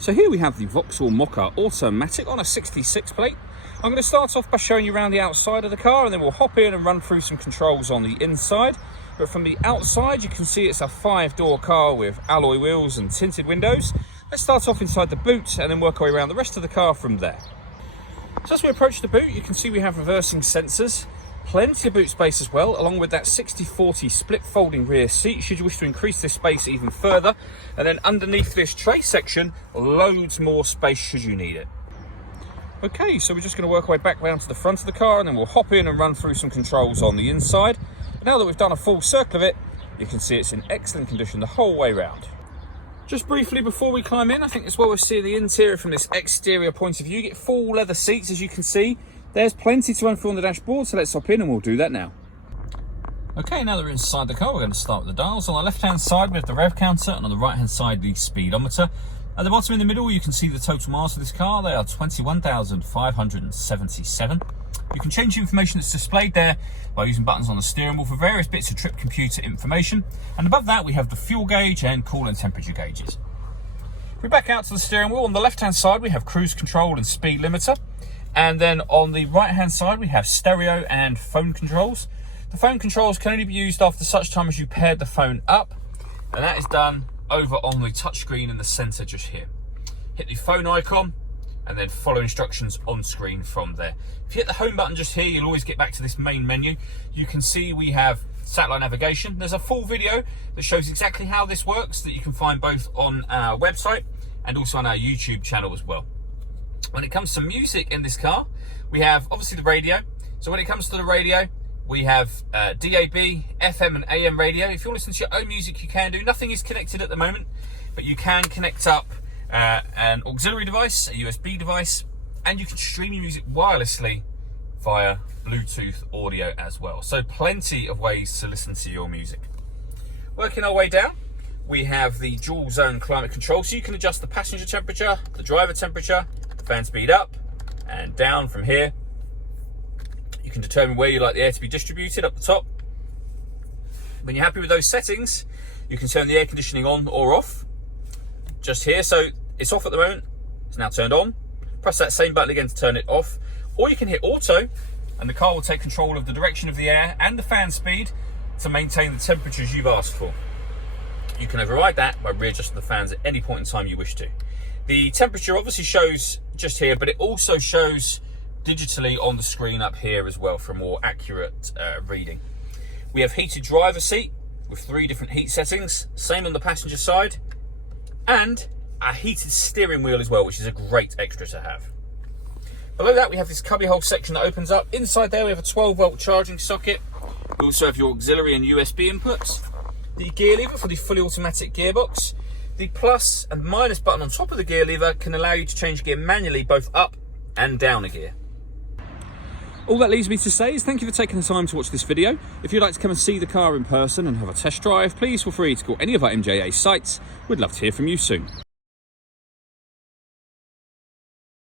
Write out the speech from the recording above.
So here we have the Vauxhall Mokka automatic on a 66 plate. I'm going to start off by showing you around the outside of the car, and then we'll hop in and run through some controls on the inside. But from the outside, you can see it's a 5-door car with alloy wheels and tinted windows. Let's start off inside the boot and then work our way around the rest of the car from there. So as we approach the boot, you can see we have reversing sensors, plenty of boot space as well, along with that 60/40 split folding rear seat should you wish to increase this space even further. And then underneath this tray section, loads more space should you need it. Okay, so we're just going to work our way back round to the front of the car, and then we'll hop in and run through some controls on the inside. But now that we've done a full circle of it, you can see it's in excellent condition the whole way round. Just briefly before we climb in, I think it's well worth seeing the interior from this exterior point of view. You get full leather seats, as you can see. There's plenty to run through on the dashboard, so let's hop in and we'll do that now. Okay, now that we're inside the car, we're going to start with the dials. On the left-hand side, we have the rev counter, and on the right-hand side, the speedometer. At the bottom in the middle, you can see the total miles of this car. They are 21,577. You can change the information that's displayed there by using buttons on the steering wheel for various bits of trip computer information. And above that, we have the fuel gauge and coolant temperature gauges. If we back out to the steering wheel, on the left-hand side, we have cruise control and speed limiter. And then on the right-hand side, we have stereo and phone controls. The phone controls can only be used after such time as you paired the phone up. And that is done over on the touchscreen in the center just here. Hit the phone icon and then follow instructions on screen from there. If you hit the home button just here, you'll always get back to this main menu. You can see we have satellite navigation. There's a full video that shows exactly how this works that you can find both on our website and also on our YouTube channel as well. When it comes to music in this car, we have obviously the radio. So when it comes to the radio, we have DAB, FM and AM radio. If you want to listen to your own music, you can do. Nothing is connected at the moment, but you can connect up an auxiliary device, a USB device, and you can stream your music wirelessly via Bluetooth audio as well. So plenty of ways to listen to your music. Working our way down, we have the dual zone climate control. So you can adjust the passenger temperature, the driver temperature, fan speed up and down from here. You can determine where you like the air to be distributed up the top. When you're happy with those settings, you can turn the air conditioning on or off. Just here, so it's off at the moment, it's now turned on. Press that same button again to turn it off. Or you can hit auto, and the car will take control of the direction of the air and the fan speed to maintain the temperatures you've asked for. You can override that by readjusting the fans at any point in time you wish to. The temperature obviously shows just here, but it also shows digitally on the screen up here as well for a more accurate reading. We have heated driver seat with 3 different heat settings, same on the passenger side, and a heated steering wheel as well, which is a great extra to have. Below that, we have this cubbyhole section that opens up. Inside there, we have a 12-volt charging socket. We also have your auxiliary and USB inputs. The gear lever for the fully automatic gearbox. The plus and minus button on top of the gear lever can allow you to change gear manually, both up and down a gear. All that leaves me to say is thank you for taking the time to watch this video. If you'd like to come and see the car in person and have a test drive, please feel free to call any of our MJA sites. We'd love to hear from you soon.